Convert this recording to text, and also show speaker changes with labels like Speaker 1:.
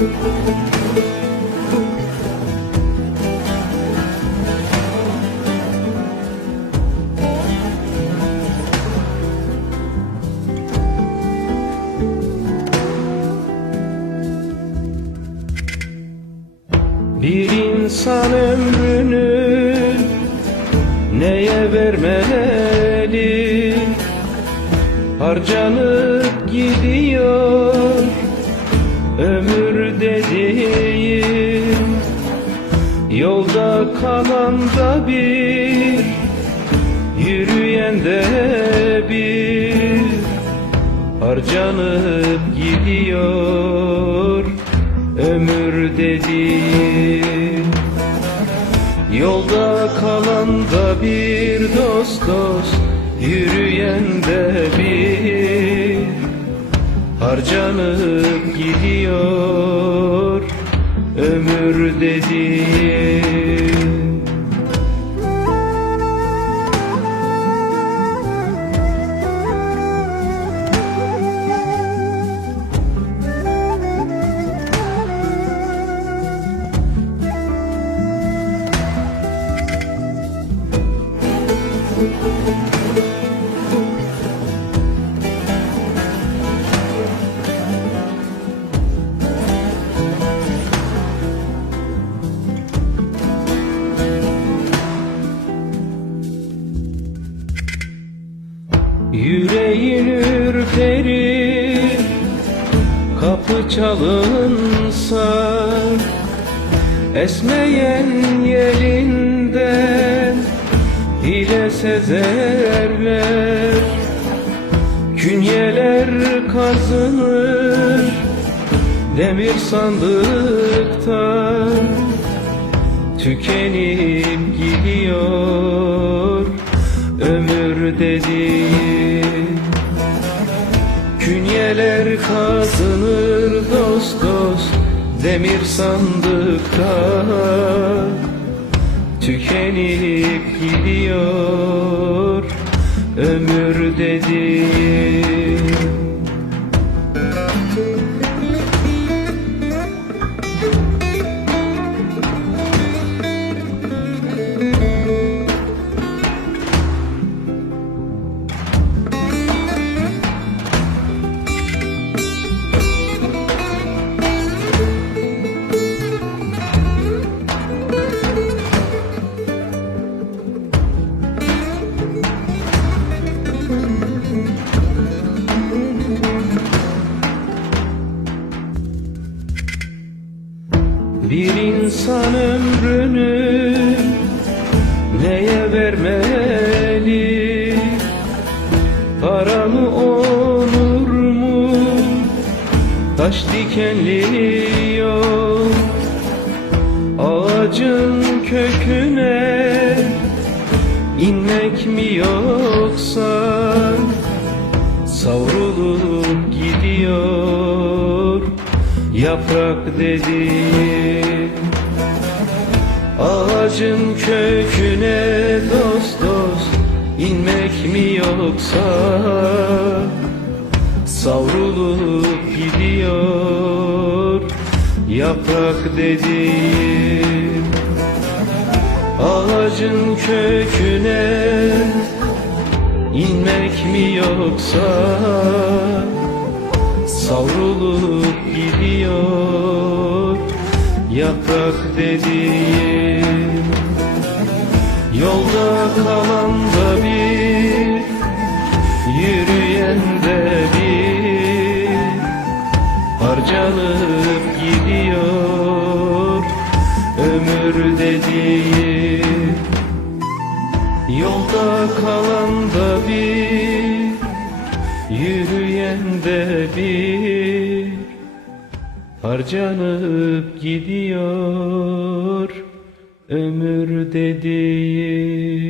Speaker 1: Bir insan ömrünü neye vermeli Harcanıp gidiyor kalan da bir Yürüyen de bir. Harcanıp gidiyor ömür dediğim. Yolda kalan da bir dost dost Yürüyen de bir. Harcanıp gidiyor ömür dediğim Kapı çalınsa Esmeyen yerinden Hile sezerler. Künyeler kazınır Demir sandıkta Tükenip gidiyor ömür dediğin. Künyeler demir sandıkta Tükenip gidiyor ömür dediğin insan ömrünü neye vermeli? Para mı onur mu? Taş dikenli yol Ağacın köküne inmek mi yoksa Savrulup gidiyor yaprak dediğin Ağacın köküne dost dost inmek mi yoksa? Savrulup gidiyor yaprak dediğin Ağacın köküne inmek mi yoksa? Savrulup gidiyor yaprak dediğim Yolda kalan da bir Yürüyen de bir Harcanıp gidiyor ömür dediğim. Yolda kalan da bir Yürüyen de bir Harcanıp gidiyor ömür dediğin